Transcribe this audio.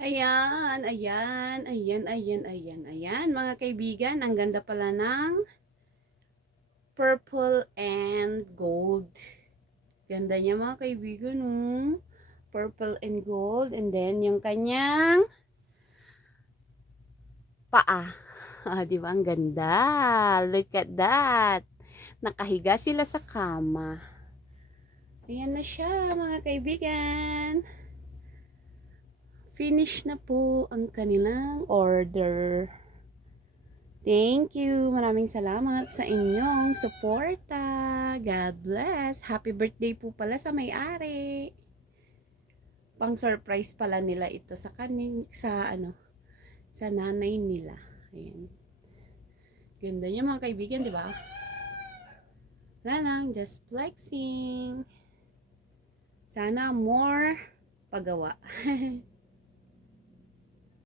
Ayan, ayan, ayan, ayan, ayan, ayan, mga kaibigan, ang ganda pala ng purple and gold. Ganda niya mga kaibigan, oh. Purple and gold, and then yung kanyang paa. Ah, di ba? Ang ganda. Look at that. Nakahiga sila sa kama. Ayan na siya, mga kaibigan. Finish na po ang kanilang order. Thank you. Maraming salamat sa inyong suporta. God bless. Happy birthday po pala sa may-ari. Pang surprise pala nila ito sa sa nanay nila. Ayan. Ganda niya mga kaibigan, di ba? Wala lang, just flexing. Sana more pagawa.